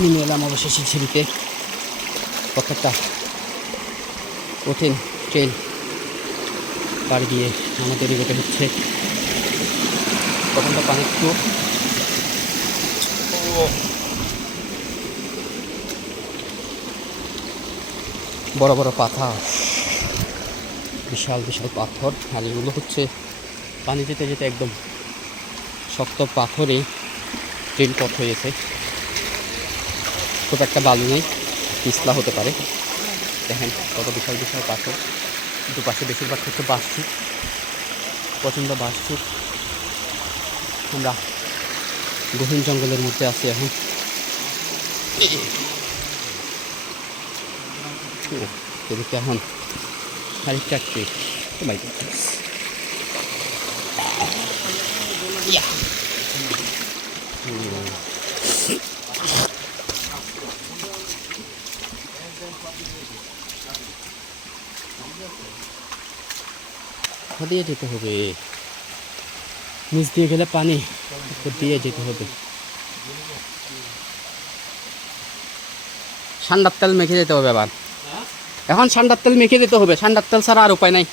নেমে এলাম অবশেষে ঝিরিতে। প্রত্যেকটা কঠিন ট্রেন পার গিয়ে আমাদের এগোতে হচ্ছে। প্রথমটা পানির চোখ, বড় বড় পাথর, বিশাল বিশাল পাথর। আর এগুলো হচ্ছে পানি যেতে যেতে একদম শক্ত পাথরে ট্রেন পথ হয়েছে। খুব একটা বালু নেই, পিছলা হতে পারে। দেখেন কত বিশাল বিশাল পাথর। দুপাশে বেশিরভাগ হচ্ছে বাঁশঝুপ, প্রচণ্ড বাঁশঝুপ। আমরা গহীন জঙ্গলের মধ্যে আছি এখন। এদিকে এখন আরেকটা ট্রেন। দিয়ে যেতে হবে, নিচ দিয়ে গেলে পানি, উপর দিয়ে যেতে হবে। ঠান্ডার তেল মেখে যেতে হবে আবার। এখন ঠান্ডার তেল মেখে দিতে হবে, ঠান্ডার তেল ছাড়া আর উপায় নাই।